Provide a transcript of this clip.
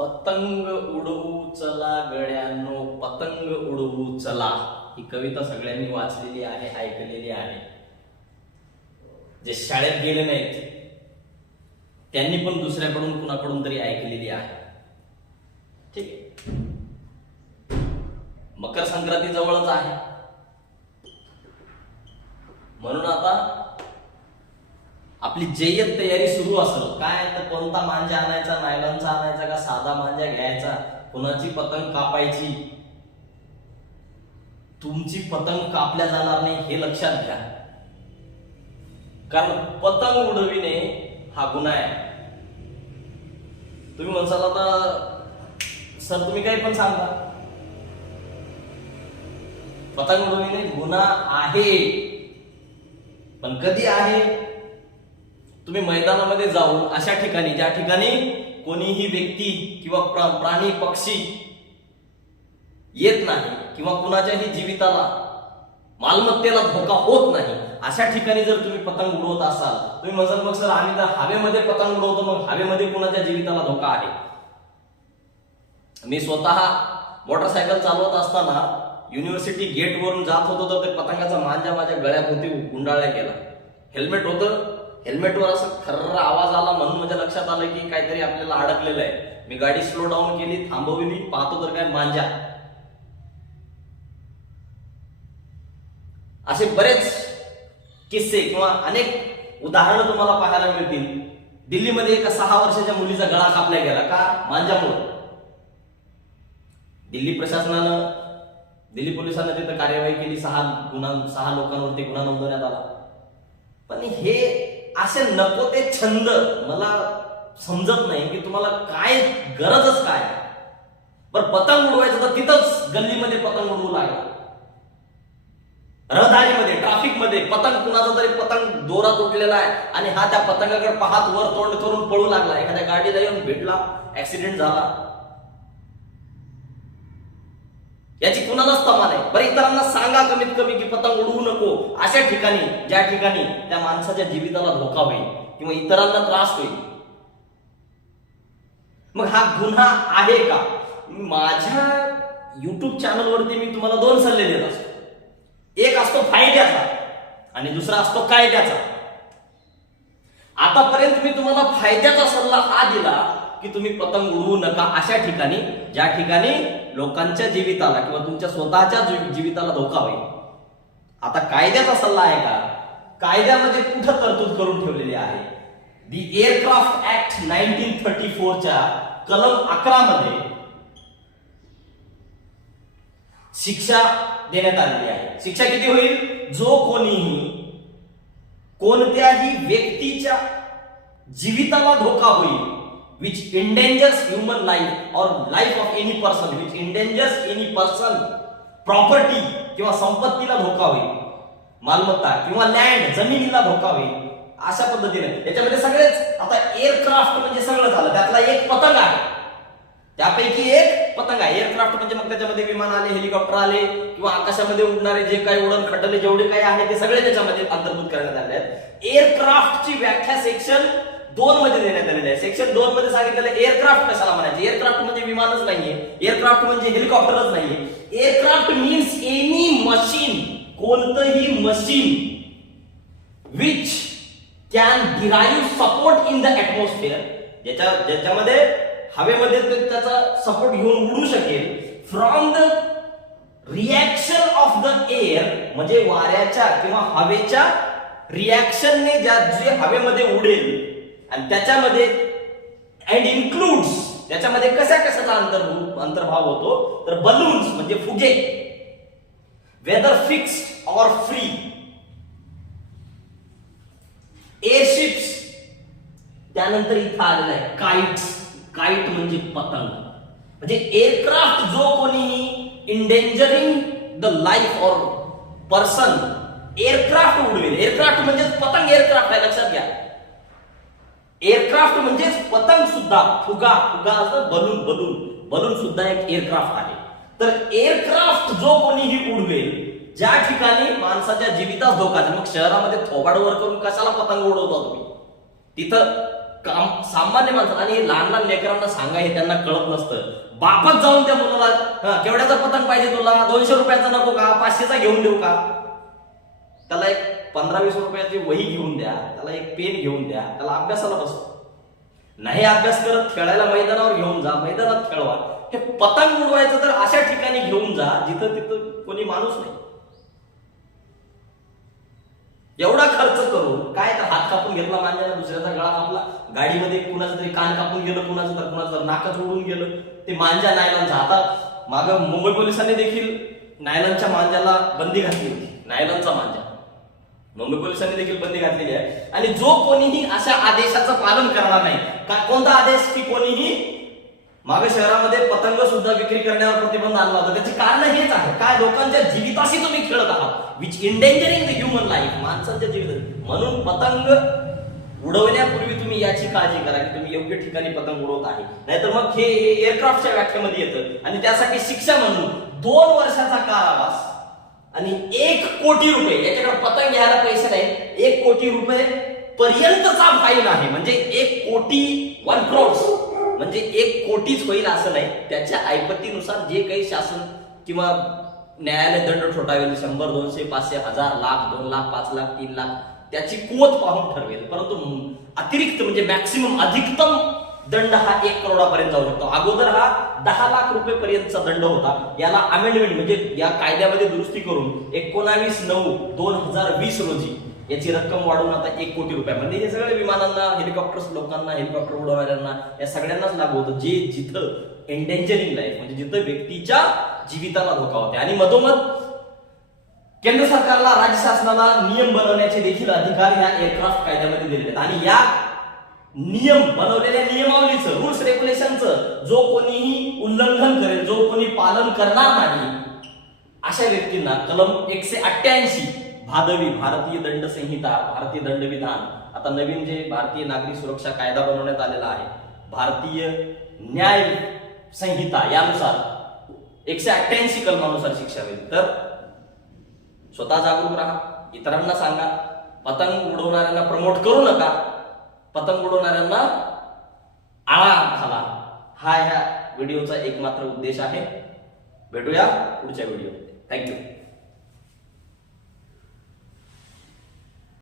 पतंग उडवू चला गड्यांनो, पतंग उडवू चला. ही कविता सगळ्यांनी वाचलेली आहे, ऐकलेली आहे. जे शाळेत गेले नाहीत त्यांनी पण दुसऱ्याकडून कुणाकडून तरी ऐकलेली आहे. ठीक आहे. मकर संक्रांती जवळच आहे, म्हणून आता आपली जय्यत तयारी सुरू असेल. काय तर कोणता मांजा आणायचा, नायलॉनचा आणायचा का साधा मांजा घ्यायचा, कुणाची पतंग कापायची. तुमची पतंग कापल्या जाणार नाही हे लक्षात घ्या, कारण पतंग उडविणे हा गुन्हा आहे. तुम्ही म्हणसाल आता सर तुम्ही काही पण सांगा, पतंग उडविणे गुन्हा आहे, पण कधी आहे? तुम्ही मैदानामध्ये जाऊन अशा ठिकाणी ज्या ठिकाणी कोणीही व्यक्ती किंवा प्राणी पक्षी येत नाही किंवा कुणाच्याही जीविताला मालमत्तेला धोका होत नाही, अशा ठिकाणी जर तुम्ही पतंग उडवत असाल, तुम्ही म्हणसाल मग सर आम्ही तर हवेमध्ये पतंग उडवतो, मग हवेमध्ये कुणाच्या जीविताला धोका आहे? मी स्वतः मोटरसायकल चालवत असताना युनिव्हर्सिटी गेट वरून जात होतो तर ते पतंगाचा मांजा माझ्या गळ्याभोवती गुंडाळल्या गेला. हेल्मेट होतं, हेल्मेटवर असं खर्र आवाज आला, म्हणून माझ्या लक्षात आलं की काहीतरी आपल्याला अडकलेलं आहे. मी गाडी स्लो डाऊन केली, थांबवली, पाहतो तर काय मांजा. असे बरेच किस्से किंवा अनेक उदाहरणं तुम्हाला पाहायला मिळतील. दिल्लीमध्ये एका 6 वर्षाच्या मुलीचा गळा कापला गेला का? मांजामुळे. दिल्ली प्रशासनानं, दिल्ली पोलिसांना तिथं कार्यवाही केली, 6 लोकांवरती गुन्हा नोंदवण्यात आला. पण हे असे नको ते छंद मला समजत नाही की तुम्हाला काय गरजच काय. बरं पतंग उडवायचं तर तिथंच गल्लीमध्ये पतंग उडवू लागला, रहदारीमध्ये, ट्रॅफिकमध्ये पतंग, कुणाचा तरी पतंग दोरा तुटलेला आहे आणि हा त्या पतंगाकडे पाहत वर तोंड करून पळू लागला, एखाद्या गाडीला येऊन भेटला, ऍक्सिडेंट झाला. याची कुणालाच तमा नाही. बरं इतरांना सांगा कमीत कमी की पतंग उडवू नको अशा ठिकाणी ज्या ठिकाणी त्या माणसाच्या जीविताला धोका होईल किंवा इतरांना त्रास होईल. मग हा गुन्हा आहे का? माझ्या युट्यूब चॅनलवरती मी तुम्हाला 2 सल्ले देत असतो. एक असतो फायद्याचा आणि दुसरा असतो कायद्याचा. आतापर्यंत मी तुम्हाला फायद्याचा सल्ला हा दिला की तुम्ही पतंग उडवू नका अशा ठिकाणी ज्या ठिकाणी लोकांच्या जीविताला किंवा तुमच्या स्वतःच्या जीविताला धोका होईल. आता कायद्याचा सल्ला आहे का? कायद्यामध्ये कुठं तरतूद करून ठेवलेली आहे? दी एअरक्राफ्ट ऍक्ट 1934च्या कलम 11 मध्ये शिक्षा देण्यात आलेली आहे. शिक्षा किती होईल? जो कोणीही कोणत्याही व्यक्तीच्या जीविताला धोका होईल, which endangers human life or life of any person, which endangers any person, property किंवा संपत्तीला धोका होईल, मालमत्ता किंवा लँड जमिनीला धोका होईल, अशा पद्धतीने. याच्यामध्ये सगळेच, आता एअरक्राफ्ट म्हणजे सगळं झालं, त्यातला एक पतंग आहे, त्यापैकी एक पतंग आहे. एअरक्राफ्ट म्हणजे मग त्याच्यामध्ये विमान आले, हेलिकॉप्टर आले किंवा आकाशामध्ये उडणारे जे काही उडण खटले जेवढे काही आहे ते सगळे त्याच्यामध्ये अंतर्भूत करण्यात आले आहेत. एअरक्राफ्टची व्याख्या सेक्शन 2 मध्ये देण्यात आलेली आहे. सेक्शन 2 मध्ये सांगितलेलं एअरक्राफ्ट कशाला म्हणायचे? एअरक्राफ्ट म्हणजे विमानच नाहीये, एअरक्राफ्ट म्हणजे हेलिकॉप्टरच नाहीये. एअरक्राफ्ट मीन्स एनी मशीन, कोणतंही machine which can derive support in the atmosphere, ज्याच्यामध्ये हवेमध्ये त्याचा सपोर्ट घेऊन उडू शकेल, from the reaction of the air, म्हणजे वाऱ्याच्या किंवा हवेच्या रिॲक्शनने जे हवेमध्ये उडेल, आणि त्याच्यामध्ये अँड इन्क्लूड्स, त्याच्यामध्ये कशाचा अंतर्भाव होतो तर बलून्स म्हणजे फुगे, वेदर फिक्स्ड ऑर फ्री, एअरशिप्स, त्यानंतर इथं आलेलं आहे काइट्स. काइट म्हणजे पतंग. म्हणजे एअरक्राफ्ट जो कोणीही endangering the life or person aircraft उडवेल. एअरक्राफ्ट म्हणजे पतंग एअरक्राफ्ट आहे, लक्षात घ्या. एअरक्राफ्ट म्हणजेच पतंग सुद्धा, फुगा असं बलून सुद्धा एक एअरक्राफ्ट आहे. तर एअरक्राफ्ट जो कोणीही उडवेल ज्या ठिकाणी माणसाच्या जीवितास धोका आहे, मग शहरामध्ये थोबाड वर करून कशाला पतंग उडवता तुम्ही? तिथं सामान्य माणसं आणि लहान लहान लेकरांना सांगा हे त्यांना कळत नसतं. बापच जाऊन त्या मुलाला केवढ्याचा पतंग पाहिजे तुला, 200 रुपयाचा नको का, 500चा घेऊन देऊ का, त्याला एक 15-20 रुपयाची वही घेऊन द्या, त्याला एक पेन घेऊन द्या, त्याला अभ्यासाला बसवा. नाही अभ्यास करत खेळायला मैदानावर घेऊन जा, मैदानात खेळवा. हे पतंग उडवायचं तर अशा ठिकाणी घेऊन जा जिथं तिथं कोणी माणूस नाही. एवढा खर्च करून काय तर हात कापून घेतला मांजाला, दुसऱ्याचा गळा कापला, गाडीमध्ये कुणाचं तरी कान कापून गेलं, कुणाचं तर नाकच उडून गेलं, ते मांजा नायलॉनचा. आता माग मुंबई पोलिसांनी देखील नायलॉनच्या मांजाला बंदी घातली होती. नायलॉनचा मांजा मुंबई पोलिसांनी देखील बंदी घातलेली आहे. आणि जो कोणीही अशा आदेशाचं पालन करणार नाही, कोणता आदेश की कोणीही मागे शहरामध्ये पतंग सुद्धा विक्री करण्यावर प्रतिबंध आणला होता, त्याचे कारण हेच आहे. काय लोकांच्या जीविताशी तुम्ही खेळत आहात, which endangering the human life, माणसांच्या जीवित. म्हणून पतंग उडवण्यापूर्वी तुम्ही याची काळजी करा की तुम्ही योग्य ठिकाणी पतंग उडवत आहे. नाहीतर मग हे एअरक्राफ्टच्या व्याख्येमध्ये येतं आणि त्यासाठी शिक्षा म्हणून 2 वर्षाचा कारावास आणि 1 कोटी रुपये, याच्याकडे पतंग घ्यायला पैसे नाही, 1 कोटी रुपये पर्यंतचा फाईन आहे. म्हणजे 1 कोटी 1 crore म्हणजे 1 कोटीच होईल असं नाही. त्याच्या ऐपतीनुसार जे काही शासन किंवा न्यायालय दंड ठोठावेल, 100, 200, 500, 1000, लाख, 2 लाख, 5 लाख, 3 लाख, त्याची कुवत पाहून ठरवेल. परंतु अतिरिक्त म्हणजे मॅक्सिमम अधिकतम दंड हा 1 करोडापर्यंत जाऊ शकतो. अगोदर हा 10 लाख रुपये पर्यंतचा दंड होता. याला अमेंडमेंट म्हणजे या कायद्यामध्ये दुरुस्ती करून 19/9/2020 रोजी याची रक्कम वाढवून आता 1 कोटी रुपयामध्ये. हे सगळे विमानांना, हेलिकॉप्टर्स लोकांना, हेलिकॉप्टर उडवणाऱ्यांना, या सगळ्यांनाच लागू होतं जे जिथं एंडेंजरिंग लाईफ म्हणजे जिथं व्यक्तीच्या जीविताला धोका होते. आणि मधोमध केंद्र सरकारला, राज्य शासनाला नियम बनवण्याचे देखील अधिकार ह्या एअरक्राफ्ट कायद्यामध्ये दिलेले आहेत. आणि या नियम बनवलेल्या नियमावलीचं, रूल्स रेग्युलेशनचं जो कोणीही उल्लंघन करेल, जो कोणी पालन करणार नाही, अशा व्यक्तींना कलम 188 भादवी, भारतीय दंड संहिता, भारतीय दंडविधान, आता नवीन जे भारतीय नागरिक सुरक्षा कायदा बनवण्यात आलेला आहे, भारतीय न्याय संहिता, यानुसार 188 कलमानुसार शिक्षा होईल. तर स्वतः जागरूक राहा, इतरांना सांगा, पतंग उडवणाऱ्यांना प्रमोट करू नका, पतंग उडवणाऱ्यांना आळा घाला. हा ह्या व्हिडिओचा एकमात्र उद्देश आहे. भेटूया पुढच्या व्हिडिओमध्ये. थँक्यू.